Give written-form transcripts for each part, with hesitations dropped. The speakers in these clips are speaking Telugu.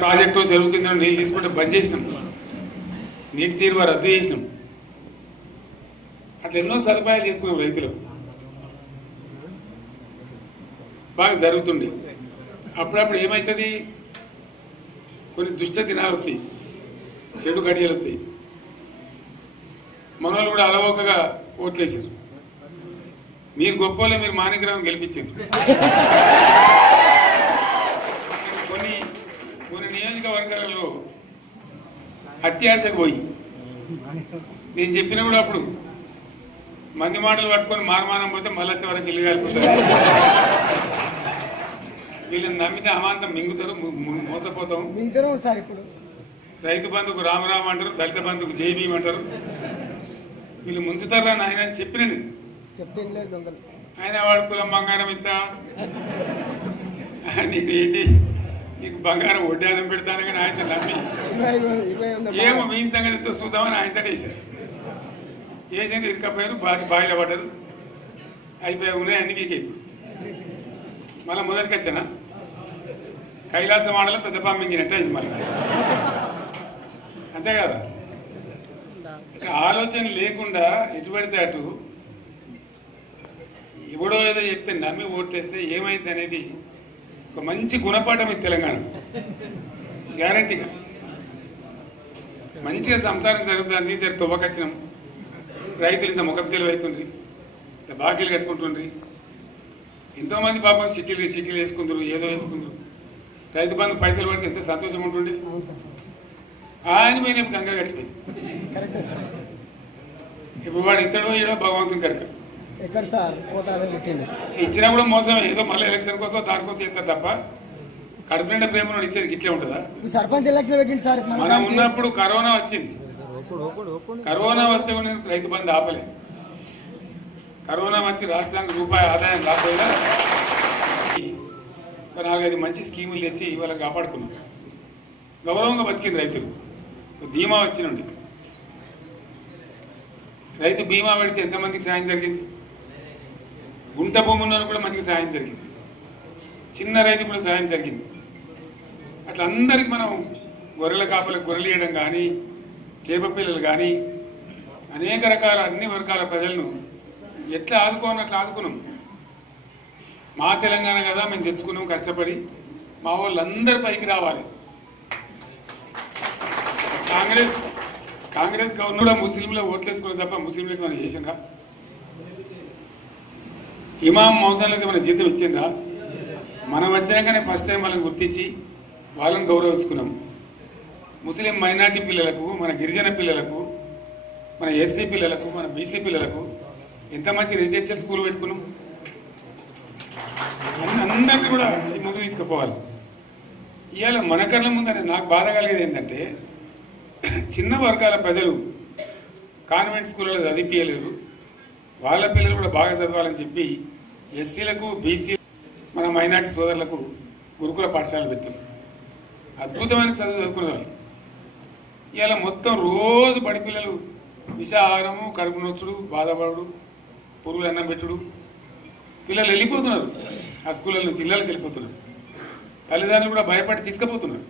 ప్రాజెక్టు చెరువు కింద నీళ్ళు తీసుకుంటే బంద్ చేసినాం, నీటి తీరువ రద్దు చేసినాం. అట్లా ఎన్నో సదుపాయాలు చేసుకున్నాం. రైతులు బాగా జరుగుతుండే. అప్పుడప్పుడు ఏమవుతుంది, కొన్ని దుష్ట దినాలు వస్తాయి, చెడు గడియలు వస్తాయి. మనోళ్ళు కూడా అలవోకగా ఓట్లేసారు. మీరు గొప్పలే, మీరు మాణిక్యరావుని గెలిపించారు. కొన్ని కొన్ని నియోజకవర్గాలలో అత్యాశకు పోయి నేను చెప్పిన కూడా అప్పుడు మంది మాటలు పట్టుకొని మారమానం పోతే మళ్ళీ వరకు ఇల్లు కాలిపోతారు. వీళ్ళని నమ్మితే అమాంతం మింగుతారు, మోసపోతాం. రైతు బంధుకు రామరామ అంటారు, దళిత బంధుకు జై భీమ్ అంటారు. వీళ్ళు ముంచుతారా నాయన అని చెప్పినండి. ఆయన వాడు తులం బంగారం ఇస్తా, నీకు ఏంటి, నీకు బంగారం వడ్డానం పెడతాను కానీ ఆయన నమ్మి ఏమో మీ సంగతి ఎంతో చూద్దామని ఆయన వేసారు. వేసాను ఇరుకపోయారు, బావిలో పడ్డారు, అయిపోయి ఉన్నాయి అన్ని వీకే. ఇప్పుడు మళ్ళీ మొదటికి వచ్చానా కైలాస మాడలో పెద్ద పంపించినట్టు అయింది. మళ్ళీ అంతే కదా, ఆలోచన లేకుండా ఎటు పడితే అటు ఎవడో ఏదో చెప్తే నమ్మి ఓట్లేస్తే ఏమైంది అనేది ఒక మంచి గుణపాఠం ఇది తెలంగాణ. గ్యారంటీగా మంచిగా సంసారం జరుగుతుంది. జరి తువ్వకచ్చినాం, రైతులు ఇంత ముఖం తెలివైతుండ్రి, ఇంత బాకీలు కట్టుకుంటుండ్రి. ఎంతోమంది పాపం సిటీలు వేసుకుందరు, ఏదో వేసుకుందరు. రైతు బంధు పైసలు పడితే ఎంత సంతోషం ఉంటుండే. ఆయన పోయిన గంగలు గడిచిపోయింది. ఇప్పుడు వాడు ఇతడో ఏడో భగవంతుని కనుక ఇచ్చినా కూడా మోసమే. ఏదో మళ్ళీ ఎలక్షన్ కోసం దానికోసం చేస్తారు తప్ప కడుపు నిండా ప్రేమ ఇచ్చేది ఇట్లే ఉంటుందా? మనం ఉన్నప్పుడు కరోనా వచ్చింది. కరోనా వస్తే కూడా రైతు బంధు ఆపలే. కరోనా వచ్చి రాష్ట్రానికి రూపాయి ఆదాయం రాకపోయినా 4-5 మంచి స్కీములు తెచ్చి ఇవాళ కాపాడుకున్నాం. గౌరవంగా బతికిన రైతులు. బీమా వచ్చినండి, రైతు బీమా పెడితే ఎంతమందికి సాయం జరిగింది. గుంట భూమి ఉన్న కూడా మంచిగా సాయం జరిగింది. చిన్న రైతు కూడా సాయం జరిగింది. అట్లా అందరికి మనం గొర్రెల కాపలకు గొర్రెలు ఇవ్వడం కానీ, చేప పిల్లలు కానీ, అనేక రకాల అన్ని వర్గాల ప్రజలను ఎట్లా ఆదుకోవాలని అట్లా ఆదుకున్నాం. మా తెలంగాణ కదా మేము తెచ్చుకున్నాం కష్టపడి. మా వాళ్ళందరి పైకి రావాలి. కాంగ్రెస్ గవర్నర్ కూడా ముస్లింలో ఓట్లేసుకున్న తప్ప ముస్లింలకు మనం చేసిందా? ఇమాం మౌజాన్లకు మన జీతం ఇచ్చిందా? మనం వచ్చినాకనే ఫస్ట్ టైం వాళ్ళని గుర్తించి వాళ్ళని గౌరవించుకున్నాం. ముస్లిం మైనార్టీ పిల్లలకు, మన గిరిజన పిల్లలకు, మన ఎస్సీ పిల్లలకు, మన బీసీ పిల్లలకు ఎంత మంచి రెసిడెన్షియల్ స్కూల్ పెట్టుకున్నాం. అందరినీ కూడా ముందు తీసుకుపోవాలి. ఇవాళ మన కళ్ళ ముందని నాకు బాధ కలిగేది ఏంటంటే, చిన్న వర్గాల ప్రజలు కాన్వెంట్ స్కూళ్ళలో చదివించలేరు, వాళ్ళ పిల్లలు కూడా బాగా చదవాలని చెప్పి ఎస్సీలకు, బీసీ, మన మైనార్టీ సోదరులకు గురుకుల పాఠశాలలు పెట్టాం. అద్భుతమైన చదువు చదువుకునే వాళ్ళు. ఇవాళ మొత్తం రోజు బడి పిల్లలు విషాహారము, కడుపు నొచ్చుడు, బాధపడు, పురుగులు అన్నం పెట్టుడు. పిల్లలు వెళ్ళిపోతున్నారు, ఆ స్కూళ్ళ నుంచి ఇళ్ళకి వెళ్ళిపోతున్నారు. తల్లిదండ్రులు కూడా భయపడి తీసుకుపోతున్నారు.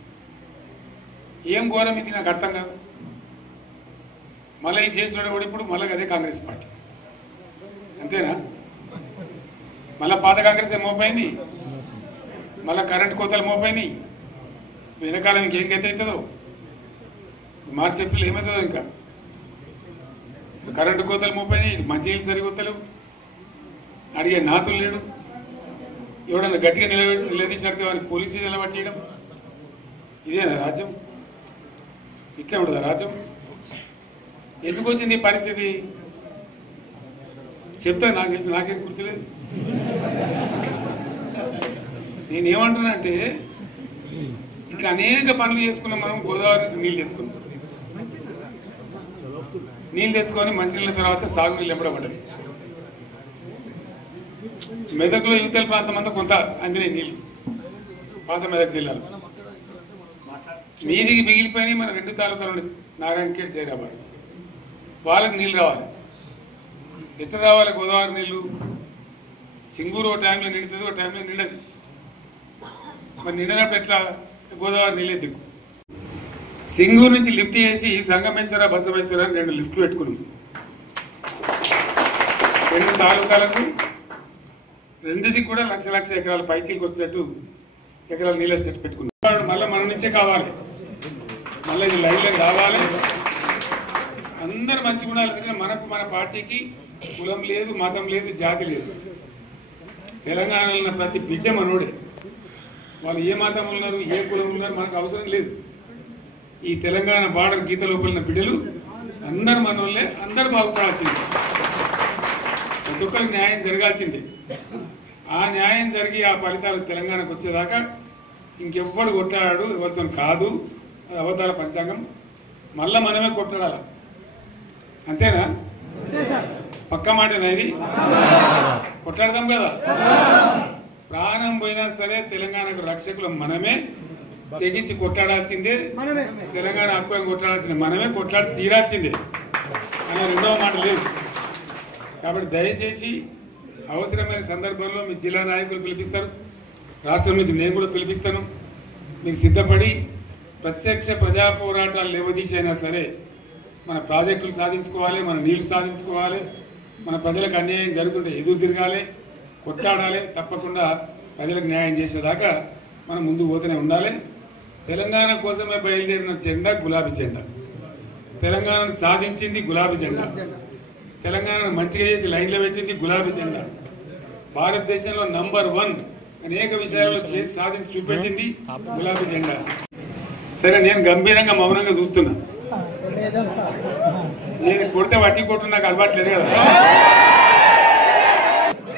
ఏం ఘోరం ఇది నాకు అర్థం కాదు. మళ్ళీ ఇది చేసినాడు కూడా ఇప్పుడు మళ్ళీ అదే కాంగ్రెస్ పార్టీ. అంతేనా? మళ్ళీ పాత కాంగ్రెస్ మోపోయింది, మళ్ళీ కరెంటు కోతలు మోపోయినాయి. వెనకాలం ఇంకేం గతి అవుతుందో, మార్చి ఏప్రిల్ ఏమవుతుందో. ఇంకా కరెంటు కోతలు మోపోయినాయి, మంచినీళ్ళు సరికొత్తలేవు, అడిగే నాతులు లేడు. ఎవడన్నా గట్టిగా నిలదీసినడితే వాడిని పోలీసు నిలబట్టేయడం. ఇదేనా రాజ్యం? ఇట్లా ఉండదా రాజ్యం? ఎందుకు వచ్చింది ఈ పరిస్థితి చెప్తా. నాకేం గుర్తులేదు. నేనేమంటున్నానంటే, ఇట్లా అనేక పనులు చేసుకున్నాం. మనం గోదావరి నుంచి నీళ్ళు తెచ్చుకున్నాం. నీళ్ళు తెచ్చుకొని మంచినీళ్ళ తర్వాత సాగునీళ్ళు ఎంబడబడ్డారు. మెదక్లో యువతల ప్రాంతం అంతా కొంత అందినాయి నీళ్ళు, పాత మెదక్ జిల్లాలో. మీదికి మిగిలిపోయినాయి మన 2 తాలూకాలు, నారాయణఖేడ్, జైరాబాద్. వాళ్ళకి నీళ్ళు రావాలి. ఎట్లా రావాలి గోదావరి నీళ్ళు? సింగూరు ఓ టైంలో నిండుతుంది, ఓ టైంలో నిండదు. మరి నిండినప్పుడు ఎట్లా గోదావరి నీళ్ళే దిక్కు. సింగూరు నుంచి లిఫ్ట్ చేసి సంగమేశ్వర బసవేశ్వర 2 లిఫ్ట్లు పెట్టుకున్నాం. 2 తాలూకాలకు రెండింటికి కూడా లక్ష ఎకరాల పైచీలకు వచ్చేట్టు ఎకరాల నీళ్ళ చెట్టు పెట్టుకున్నాం. మళ్ళీ మన నుంచే కావాలి, మళ్ళీ ఇది లైన్లోకి రావాలి. అందరు మంచి గుణాలు ఎదిగిన మనకు మన పార్టీకి కులం లేదు, మతం లేదు, జాతి లేదు. తెలంగాణలో ఉన్న ప్రతి బిడ్డ మనోడే. వాళ్ళు ఏ మతం ఉన్నారు, ఏ కులం ఉన్నారు మనకు అవసరం లేదు. ఈ తెలంగాణ బార్డర్ గీత లోపలిన బిడ్డలు అందరు మనోళ్ళే, అందరు బాగుపడాల్సిందే. ప్రతి ఒక్కరికి న్యాయం జరగాల్సిందే. ఆ న్యాయం జరిగి ఆ ఫలితాలు తెలంగాణకు వచ్చేదాకా ఇంకెవ్వడు కొట్టాడు, ఎవరితో కాదు. అది అవతార పంచాంగం. మళ్ళా మనమే కొట్టాడాల. అంతేనా? పక్క మాటేనా ఇది? కొట్లాడదాం కదా. ప్రాణం పోయినా సరే తెలంగాణకు రక్షకులు మనమే. తెగించి కొట్లాడాల్సిందే. తెలంగాణ హక్కులను కొట్లాడాల్సిందే. మనమే కొట్లాడి తీరాల్సిందే అనే రెండవ మాట లేదు. కాబట్టి దయచేసి అవసరమైన సందర్భంలో మీ జిల్లా నాయకులు పిలిపిస్తారు, రాష్ట్రం నుంచి నేను కూడా పిలిపిస్తాను. మీరు సిద్ధపడి ప్రత్యక్ష ప్రజా పోరాటాలు లేవదీసైనా సరే మన ప్రాజెక్టులు సాధించుకోవాలి, మన నీళ్లు సాధించుకోవాలి, మన ప్రజలకు అన్యాయం జరుగుతుంటే ఎదురు తిరగాలి, కొట్లాడాలి. తప్పకుండా ప్రజలకు న్యాయం చేసేదాకా మనం ముందు పోతూనే ఉండాలి. తెలంగాణ కోసమే బయలుదేరిన జెండా గులాబీ జెండా. తెలంగాణను సాధించింది గులాబీ జెండా. తెలంగాణను మంచిగా చేసి లైన్లో పెట్టింది గులాబీ జెండా. భారతదేశంలో నంబర్ 1 అనేక విషయాల్లో చేసి సాధించి చూపెట్టింది గులాబీ జెండా. సరే, నేను గంభీరంగా మౌనంగా చూస్తున్నా. నేను కొడితే వట్టి కొట్టు నాకు అలవాట్లేదు కదా.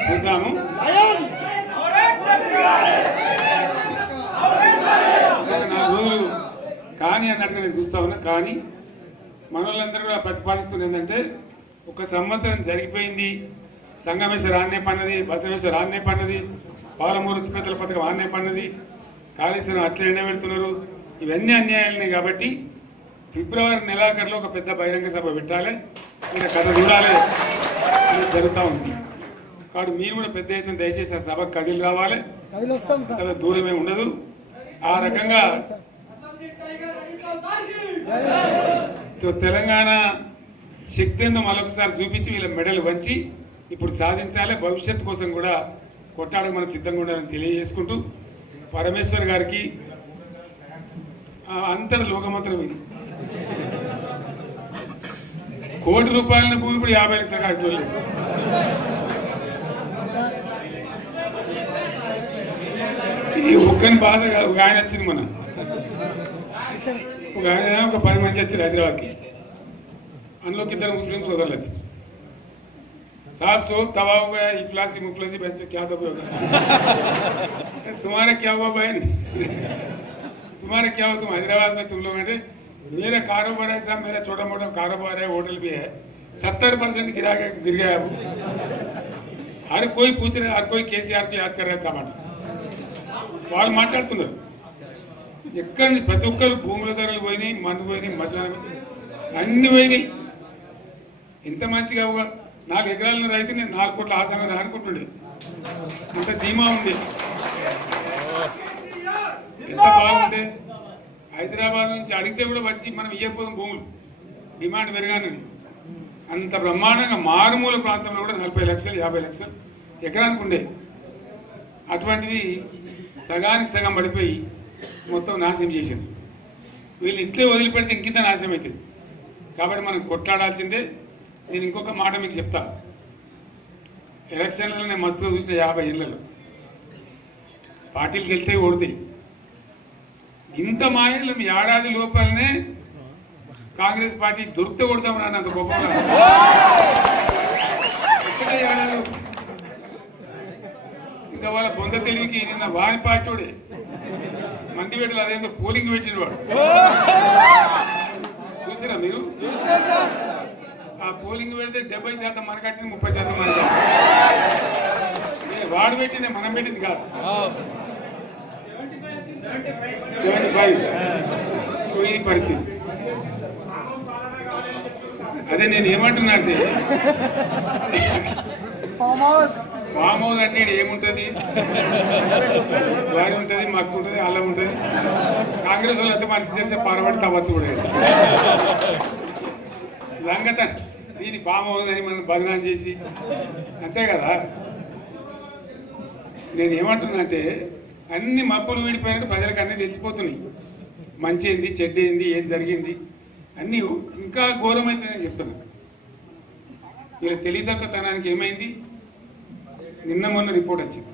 చూద్దాము. రోజులు కానీ అన్నట్టుగా నేను చూస్తా ఉన్నా. కానీ మనోళ్ళందరూ కూడా ప్రతిపాదిస్తున్నారు ఏంటంటే, 1 సంవత్సరం జరిగిపోయింది. సంగమేశ్వర ఆన్నే పన్నది, బసవేశ్వర ఆన్నే పన్నది, పాలమూరు ఉత్పత్తుల పథకం ఆన్నే పన్నది, కాళేశ్వరం అట్లా ఎండబెడుతున్నారు. ఇవన్నీ అన్యాయాలనే. కాబట్టి ఫిబ్రవరి నెలాఖరులో ఒక పెద్ద బహిరంగ సభ పెట్టాలి, మీరు కథ చూడాలి అనేది జరుగుతూ ఉంది. కాబట్టి మీరు కూడా పెద్ద ఎత్తున దయచేసి ఆ సభకు కదిలి రావాలి. కథ దూరమే ఉండదు. ఆ రకంగా తెలంగాణ శక్తి ఏందో మరొకసారి చూపించి వీళ్ళ మెడలు వంచి ఇప్పుడు సాధించాలి. భవిష్యత్తు కోసం కూడా కొట్టాడకు మనం సిద్ధంగా ఉండాలని తెలియజేసుకుంటూ, పరమేశ్వర్ గారికి అంతటి లోకమంత్రం ఇది. ₹1 కోటి భూమి ఇప్పుడు 50 లక్షల కట్టలేదు. ఈ ఒక్కని బాధ. ఒక ఆయన వచ్చింది, మన ఒక ఆయన ఒక 10 మంది వచ్చారు హైదరాబాద్కి. అందులోకి 2 ముస్లిం సోదరులు వచ్చారు. साहब सोब तबाह हो गया, इफलासी मुफलसी बच्चों क्या दबे होगा। तुम्हारा क्या हुआ बहन, तुम्हारा क्या हो, तुम हैदराबाद में तुम लोग हैं। मेरा कारोबार है साहब, मेरा छोटा मोटा कारोबार है, होटल भी है, 70% गिर गया है। हर कोई पूछ रहे, हर कोई केसीआर को याद कर रहा है सामान. వాళ్ళు మాట్లాడుతున్నారు. ఎక్కడ ప్రతి ఒక్కరు భూముల ధరలు పోయినాయి, మన్ను పోయినాయి, మసాలా అన్ని పోయినాయి. ఎంత మంచిగా 4 ఎకరాల రైతు నేను 4 కోట్ల ఆసామని అనుకుంటుండే. అంత ధీమా ఉంది. ఎంత బాగుంటే హైదరాబాద్ నుంచి అడిగితే కూడా వచ్చి మనం ఇయ్యకపోదాం భూములు, డిమాండ్ పెరగానని. అంత బ్రహ్మాండంగా మారుమూల ప్రాంతంలో కూడా 40 లక్షలు 50 లక్షలు ఎకరానికి ఉండే. అటువంటిది సగానికి సగం పడిపోయి మొత్తం నాశనం చేసింది. వీళ్ళు ఇట్లే వదిలిపెడితే ఇంకింత నాశనం అవుతుంది. కాబట్టి మనం కొట్లాడాల్సిందే. నేను ఇంకొక మాట మీకు చెప్తా. ఎలక్షన్లలో నేను మస్తుగా చూసిన 50 ఏళ్లలో పార్టీలు గెలితే ఓడతాయి. ఇంత మాయలు ఏడాది లోపలనే కాంగ్రెస్ పార్టీ దొరికితే కొడతాం రాని అంత గొప్పగా. ఒక్కటే ఏడాది. ఇంకా వాళ్ళ బొంద తెలివికి నిన్న వారి పార్టీడే మంది పెట్టలు అదేందో పోలింగ్ పెట్టిన వాడు చూసారా మీరు? ఆ పోలింగ్ పెడితే 70% మనకు వచ్చింది, 30% మనకి. వాడు పెట్టింది మనం పెట్టింది కాదు. 75 ఇది పరిస్థితి. అదే నేను ఏమంటున్నా అంటే ఫామ్ హౌస్ అంటే ఏముంటుంది, వారి ఉంటుంది, మాకు ఉంటుంది, అల్లం ఉంటుంది. కాంగ్రెస్ వాళ్ళు అయితే మనిషి చేస్తే పారబడి తవ్వచ్చు కూడా సంగత. దీన్ని ఫామ్ హౌస్ అని మనం బదనాం చేసి అంతే కదా. నేను ఏమంటున్నా అంటే అన్ని మబ్బులు వీడిపోయినట్టు ప్రజలకు అన్నీ తెలిసిపోతున్నాయి. మంచి ఏంది, చెడ్డ ఏంది, ఏం జరిగింది అన్నీ ఇంకా ఘోరమైతుందని చెప్తున్నా. వీళ్ళ తెలివితక్కువతనానికి ఏమైంది, నిన్న మొన్న రిపోర్ట్ వచ్చింది.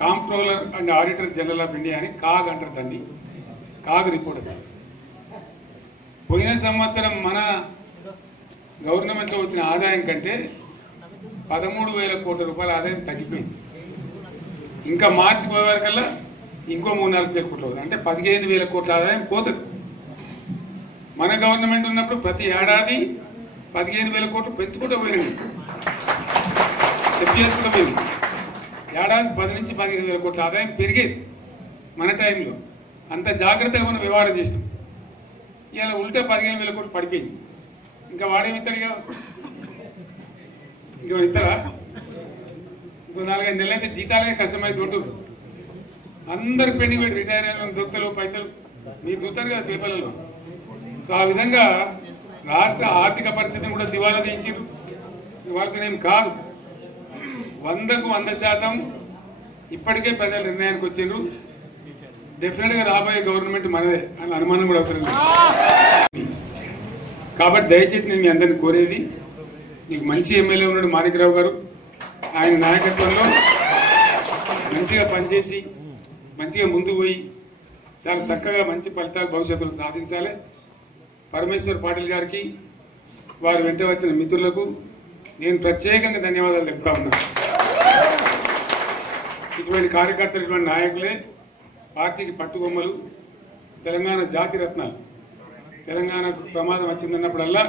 Comptroller and auditor general of India అని కాగ్ అంటారు దాన్ని. కాగ్ రిపోర్ట్ వచ్చింది. పోయిన సంవత్సరం మన గవర్నమెంట్లో వచ్చిన ఆదాయం కంటే 13,000 కోట్ల రూపాయల ఆదాయం తగ్గిపోయింది. ఇంకా మార్చి పోయే వరకల్లా ఇంకో 3-4 వేల కోట్లు అవుతుంది. అంటే 15,000 కోట్ల ఆదాయం పోతుంది. మన గవర్నమెంట్ ఉన్నప్పుడు ప్రతి ఏడాది 15,000 కోట్లు పెంచుకుంటూ పోయినండి, చెప్పేసుకుంటూ పోయింది. ఏడాది 10 నుంచి 15,000 కోట్ల ఆదాయం పెరిగేది మన టైంలో. అంత జాగ్రత్తగా మనం వ్యవహారం చేస్తాం. ఇలా ఉల్టా 15,000 కోట్లు పడిపోయింది. ఇంకా వాడేమిస్తాడుగా, ఇంకో ఇస్తారా? ఇంకో 4-5 నెలలు అయితే జీతాలే కష్టమైంది ఉంటుంది. అందరు పెండింగ్ పెట్టి రిటైర్ అయిన దొరుకుతలు పైసలు మీరు చూస్తారు కదా పేపర్లలో. సో ఆ విధంగా రాష్ట్ర ఆర్థిక పరిస్థితిని కూడా దివాలా తీయించారు. వాళ్ళతోనేం కాదు, 100కు 100% ఇప్పటికే ప్రజల నిర్ణయానికి వచ్చారు. డెఫినెట్గా రాబోయే గవర్నమెంట్ మనదే అని అనుమానం కూడా అవసరం లేదు. కాబట్టి దయచేసి నేను మీ అందరిని కోరేది, మీకు మంచి ఎమ్మెల్యే ఉన్నాడు మాణిక్రావు గారు, ఆయన నాయకత్వంలో మంచిగా పనిచేసి మంచిగా ముందుకు పోయి చాలా చక్కగా మంచి ఫలితాలు భవిష్యత్తులో సాధించాలి. పరమేశ్వర్ పాటిల్ గారికి, వారు వెంట వచ్చిన మిత్రులకు నేను ప్రత్యేకంగా ధన్యవాదాలు చెప్తా ఉన్నాను. ఇటువంటి కార్యకర్తలు, ఇటువంటి నాయకులే పార్టీకి పట్టుబొమ్మలు, తెలంగాణ జాతి రత్నాలు. తెలంగాణకు ప్రమాదం వచ్చిందన్నప్పుడల్లా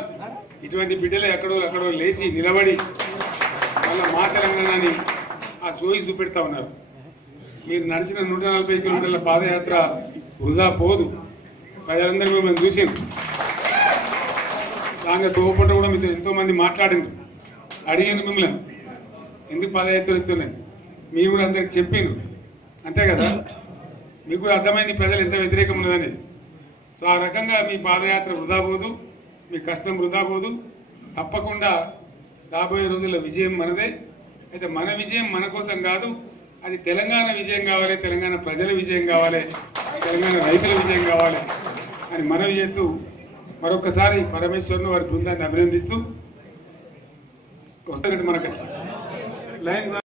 ఇటువంటి బిడ్డలే ఎక్కడో లేచి నిలబడి వాళ్ళ మా తెలంగాణని ఆ సోయి చూపెడతా ఉన్నారు. మీరు నడిచిన 140 కిలోమీటర్ల పాదయాత్ర వృధా పోదు. ప్రజలందరూ మిమ్మల్ని చూసారు. దాంట్లో తోపంట కూడా మీతో ఎంతోమంది మాట్లాడింది, అడిగింది మిమ్మల్ని ఎందుకు పాదయాత్ర ఎత్తున్నాయి. మీరు కూడా అందరికి చెప్పారు, అంతే కదా. మీకు కూడా అర్థమైంది ప్రజలు ఎంత వ్యతిరేకం ఉన్నదని. సో ఆ రకంగా మీ పాదయాత్ర వృధా పోదు, మీ కష్టం వృధా పోదు. తప్పకుండా రాబోయే రోజుల్లో విజయం మనదే. అయితే మన విజయం మన కోసం కాదు, అది తెలంగాణ విజయం కావాలి, తెలంగాణ ప్రజల విజయం కావాలి, తెలంగాణ రైతుల విజయం కావాలి అని మనవి చేస్తూ మరొకసారి పరమేశ్వర్ను వారి బృందాన్ని అభినందిస్తూ వస్తున్నట్టు మనకి లైన్